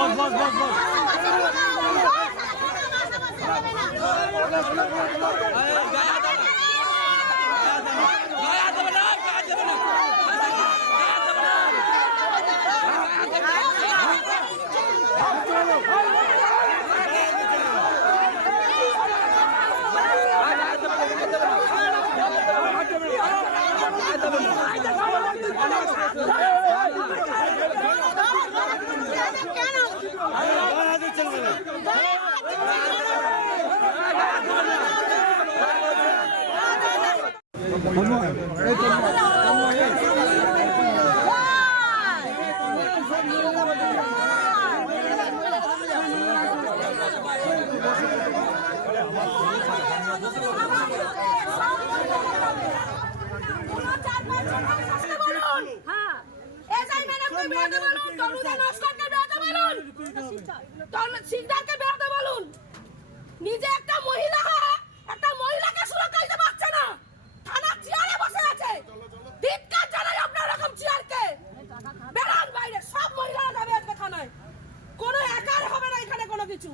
বস বস বস বস। হ্যাঁ এসআই নিজে একটা মহিলা একটা মহিলাকে সুরক্ষা দিতে পারছে না থানার চেয়ারে বসে আছে ধিক্কার জানাই আপনার চেয়ারকে বেরান বাইরে সব মহিলারা যাবে আজকে থানায় কোনো একার হবে না এখানে কোনো কিছু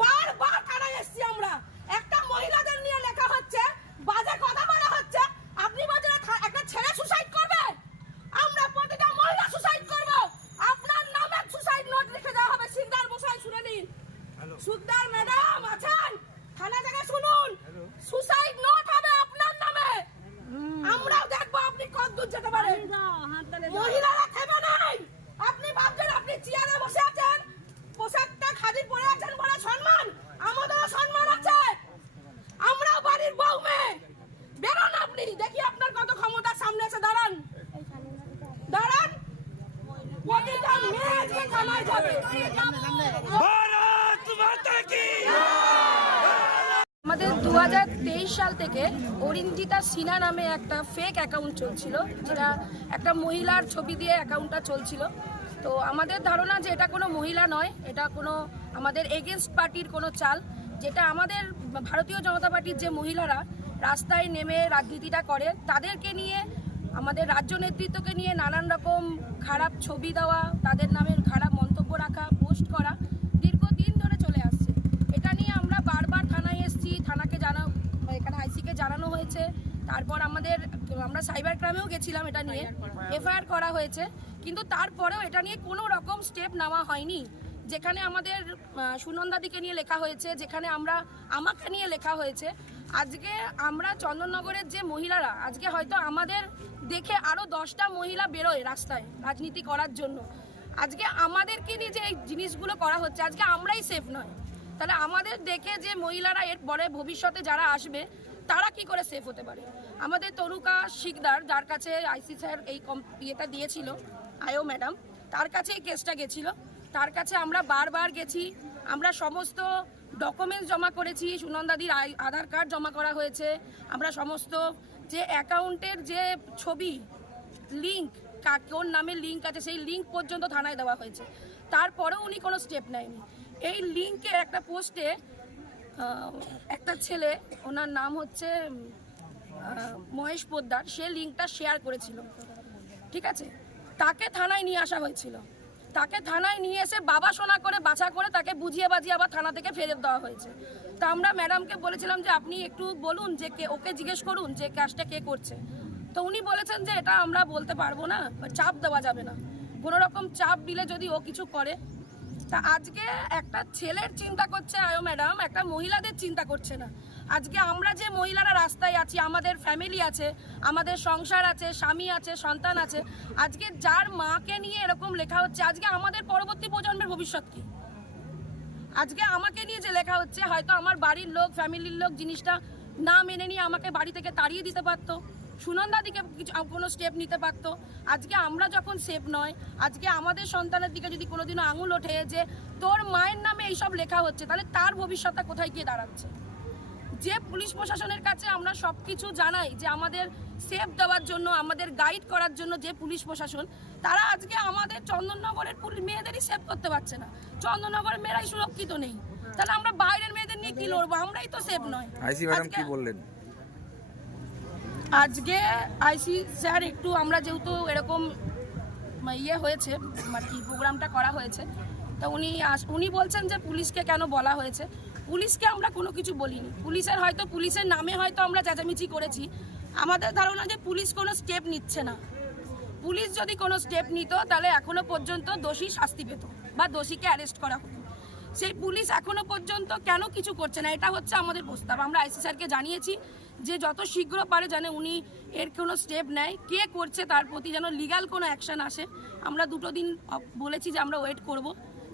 বারবার থানায় এসছি আমরা একটা মহিলাদের নিয়ে লেখা হচ্ছে বাজে কথা বলা হচ্ছে আপনি বলছেন থা- একটা ছেলে সুসাইড করবে আমরা প্রতিটা মহিলা সুসাইড করব আপনার নামে সুসাইড নোট লিখে দেওয়া হবে সিকদার বসাই শুনে নিন সুকদার ম্যাডাম আছেন থানা থেকে শুনুন সুসাইড নোট হবে আপনার নামে আমরাও দেখব আপনি কত দূর যেতে পারেন মহিলারা থেমে নাই আপনি ভাবছেন আপনি চেয়ারে বসে আছেন পোশাকটা খাদি পরে আছেন বলে সম্মান আমাদেরও সম্মান আছে আমরাও বাড়ির বউ মেয়ে বেরোন আপনি দেখি আপনার কত ক্ষমতার সামনে এসে দাঁড়ান দাঁড়ান প্রতিটা মেয়ে আজকে থানায় যাবে ভারত মাতা কি আমাদের দু হাজার তেইশ সাল থেকে অরিঞ্জিতা সিনা নামে একটা ফেক অ্যাকাউন্ট চলছিল, যেটা একটা মহিলার ছবি দিয়ে অ্যাকাউন্টটা চলছিল। তো আমাদের ধারণা যে এটা কোনো মহিলা নয়, এটা কোনো আমাদের এগেনস্ট পার্টির কোনো চাল, যেটা আমাদের ভারতীয় জনতা পার্টির যে মহিলারা রাস্তায় নেমে রাজনীতিটা করে, তাদেরকে নিয়ে, আমাদের রাজ্য নেতৃত্বকে নিয়ে নানান রকম খারাপ ছবি দেওয়া, তাদের নামের খারাপ মন্তব্য রাখা, পোস্ট করা দীর্ঘদিন ধরে চলে আসছে এটা নিয়ে আমরা বারবার থানায় এসেছি থানাকে জানা এখানে আইসিকে জানানো হয়েছে তারপর আমাদের আমরা সাইবার ক্রাইমেও গেছিলাম এটা নিয়ে। এফআইআর করা। হয়েছে। কিন্তু তারপরেও এটা নিয়ে কোনো রকম স্টেপ নেওয়া হয়নি। যেখানে আমাদের সুনন্দাদিকে নিয়ে লেখা হয়েছে যেখানে আমরা আমাকে নিয়ে লেখা হয়েছে। আজকে আমরা চন্দননগরের যে মহিলারা আজকে হয়তো আমাদের দেখে আরও দশটা মহিলা বেরোয় রাস্তায় রাজনীতি করার জন্য। আজকে আমাদেরকে নিয়ে যে এই জিনিসগুলো করা হচ্ছে আজকে আমরাই সেফ নয়। তাহলে আমাদের দেখে যে মহিলারা এর পরে ভবিষ্যতে যারা আসবে তারা কি করে সেফ হতে পারে? আমাদের তরুকা শিকদার, যার কাছে আইসি স্যার এই কম- ইয়েটা দিয়েছিল, আয়ো ম্যাডাম, তার কাছে এই কেসটা গেছিল। তার কাছে আমরা বারবার গেছি, আমরা সমস্ত ডকুমেন্টস জমা করেছি সুনন্দাদির আধার কার্ড জমা করা হয়েছে, আমরা সমস্ত যে অ্যাকাউন্টের যে ছবি লিঙ্ক কোন নামে লিঙ্ক আছে, সেই লিঙ্ক পর্যন্ত থানায় দেওয়া হয়েছে। তারপরেও উনি কোনো স্টেপ নেয়নি। এই লিঙ্কের একটা পোস্টে একটা ছেলে, ওনার নাম হচ্ছে মহেশ পোদ্দার। সে লিঙ্কটা শেয়ার করেছিল। ঠিক আছে? তাকে থানায় নিয়ে আসা হয়েছিল। তাকে থানায় নিয়ে এসে বাবা শোনা করে বাছা করে তাকে বুঝিয়ে বাজিয়ে আবার থানা থেকে ফেরত দেওয়া হয়েছে। তা আমরা ম্যাডামকে বলেছিলাম যে, আপনি একটু বলুন যে কে, ওকে জিজ্ঞেস করুন যে কাজটা কে করছে। তো উনি বলেছেন যে, এটা আমরা বলতে পারব না, চাপ দেওয়া যাবে না। কোনো রকম চাপ দিলে যদি ও কিছু করে তা আজকে একটা ছেলের চিন্তা করছে, আয়ো ম্যাডাম, একটা মহিলাদের চিন্তা করছে না। আজকে আমরা যে মহিলারা রাস্তায় আছি, আমাদের ফ্যামিলি আছে, আমাদের সংসার আছে, স্বামী আছে, সন্তান আছে, আজকে যার মাকে নিয়ে এরকম লেখা হচ্ছে, আজকে আমাদের পরবর্তী প্রজন্মের ভবিষ্যৎ কি? আজকে আমাকে নিয়ে যে লেখা হচ্ছে, হয়তো আমার বাড়ির লোক ফ্যামিলির লোক জিনিসটা না মেনে নিয়ে আমাকে বাড়ি থেকে তাড়িয়ে দিতে পারতো। সুনন্দা দিকে কিছু কোনো স্টেপ নিতে পারতো। আজকে আমরা যখন সেফ নয় আজকে আমাদের সন্তানের দিকে যদি কোনোদিনও আঙুল ওঠে যে তোর মায়ের নামে এইসব লেখা হচ্ছে তাহলে তার ভবিষ্যৎটা কোথায় গিয়ে দাঁড়াচ্ছে? যে পুলিশ প্রশাসনের কাছে আমরা সব কিছু জানাই যে আমাদের সেফ দেওয়ার জন্য আমাদের গাইড করার জন্য যে পুলিশ প্রশাসন তারা আজকে আমাদের চন্দননগরের মেয়েদেরই সেভ করতে পারছে না। চন্দননগরের মেয়েরাই সুরক্ষিত নেই। তাহলে আমরা বাইরের মেয়েদের নিয়ে কি লড়বো? আমরাই তো সেফ নয়। আইসি ম্যাডাম কি বললেন? আজকে আইসি স্যার একটু আমরা যেহেতু এরকম ইয়ে হয়েছে আর কি প্রোগ্রামটা করা হয়েছে, তো উনি উনি বলছেন যে পুলিশকে কেন বলা হয়েছে। পুলিশকে আমরা কোনো কিছু বলিনি। পুলিশের হয়তো, পুলিশের নামে হয়তো আমরা চেঁচামেচি করেছি। আমাদের ধারণা যে পুলিশ কোনো স্টেপ নিচ্ছে না। পুলিশ যদি কোনো স্টেপ নিত, তাহলে এখনও পর্যন্ত দোষী শাস্তি পেত বা দোষীকে অ্যারেস্ট করা হতো। সেই পুলিশ এখনও পর্যন্ত কেন কিছু করছে না, এটা হচ্ছে আমাদের প্রস্তাব। আমরা আইসি স্যারকে জানিয়েছি যে যত শীঘ্র পারে যেন উনি এর কোনো স্টেপ নেয়। কে করছে তার প্রতি যেন লিগ্যাল কোনো অ্যাকশন আসে। আমরা দুটো দিন বলেছি যে আমরা ওয়েট করব।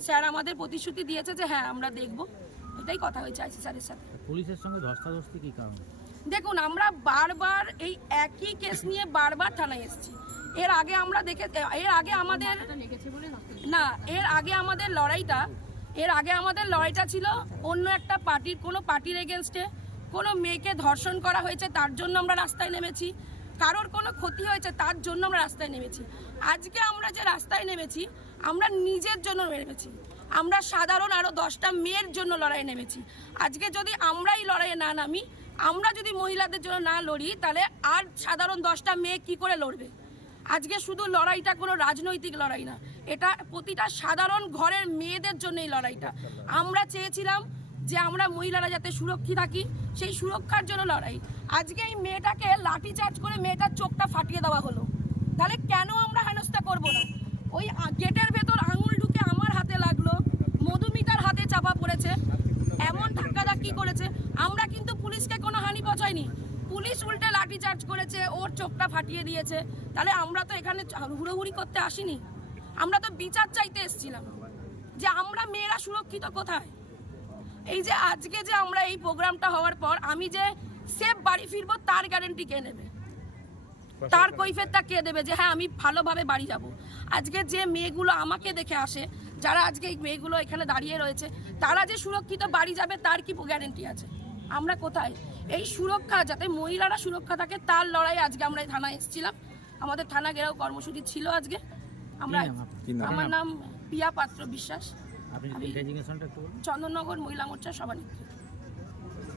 স্যার আমাদের প্রতিশ্রুতি দিয়েছে যে হ্যাঁ আমরা দেখব। এটাই কথা হয়েছে আইসি স্যারের সাথে। পুলিশের সঙ্গে ধস্তাধস্তি কি কারণে? দেখুন আমরা বারবার এই একই কেস নিয়ে বারবার থানায় এসেছি। এর আগে আমরা দেখে এর আগে আমাদের না এর আগে আমাদের লড়াইটা এর আগে আমাদের লড়াইটা ছিল অন্য একটা পার্টির কোনো পার্টির এগেনস্টে কোনো মেয়েকে ধর্ষণ করা হয়েছে, তার জন্য আমরা রাস্তায় নেমেছি। কারোর কোনো ক্ষতি হয়েছে, তার জন্য আমরা রাস্তায় নেমেছি। আজকে আমরা যে রাস্তায় নেমেছি, আমরা নিজের জন্য নেমেছি। আমরা সাধারণ আরও দশটা মেয়ের জন্য লড়াই নেমেছি। আজকে যদি আমরাই লড়াইয়ে না নামি, আমরা যদি মহিলাদের জন্য না লড়ি, তাহলে আর সাধারণ দশটা মেয়ে কি করে লড়বে? আজকে শুধু লড়াইটা কোনো রাজনৈতিক লড়াই না, এটা প্রতিটা সাধারণ ঘরের মেয়েদের জন্য এই লড়াইটা। আমরা চেয়েছিলাম যে আমরা মহিলারা যাতে সুরক্ষিত থাকি, সেই সুরক্ষার জন্য লড়াই। আজকে এই মেয়েটাকে লাঠি চার্জ করে মেয়েটার চোখটা ফাটিয়ে দেওয়া হলো। তাহলে কেন আমরা হেনস্থা করব না? ওই গেটের ভেতর আঙুল ঢুকে আমার হাতে লাগল, মধুমিতার হাতে চাপা পড়েছে। এমন ধাক্কাধাক্কি করেছে, আমরা কিন্তু পুলিশকে কোনো হানি পচাইনি পুলিশ উল্টে লাঠি চার্জ করেছে, ওর চোখটা ফাটিয়ে দিয়েছে। তাহলে আমরা তো এখানে হুড়োহুড়ি করতে আসিনি। আমরা তো বিচার চাইতে এসেছিলাম যে আমরা মেয়েরা সুরক্ষিত কোথায়? এই যে আজকে যে আমরা এই প্রোগ্রামটা হওয়ার পর আমি যে সেফ বাড়ি ফিরবো তার গ্যারেন্টি কে নেবে? তার কৈফেরটা কে দেবে যে হ্যাঁ আমি ভালোভাবে বাড়ি যাব। আজকে যে মেয়েগুলো আমাকে দেখে আসে যারা আজকে এই মেয়েগুলো এখানে দাঁড়িয়ে রয়েছে তারা যে সুরক্ষিত বাড়ি যাবে তার কি গ্যারেন্টি আছে? আমরা কোথায়? এই সুরক্ষা যাতে মহিলারা সুরক্ষা থাকে তার লড়াই আজকে আমরা এই থানায় এসেছিলাম। আমাদের থানা ঘেরাও কর্মসূচি ছিল আজকে। আমরা? কি নাম? আমার নাম পিয়া পাত্র বিশ্বাস। আপনি আমি- ডেজিগনেশনটা একটু বলুন। চন্দননগর মহিলা মোর্চা সভানেত্রী।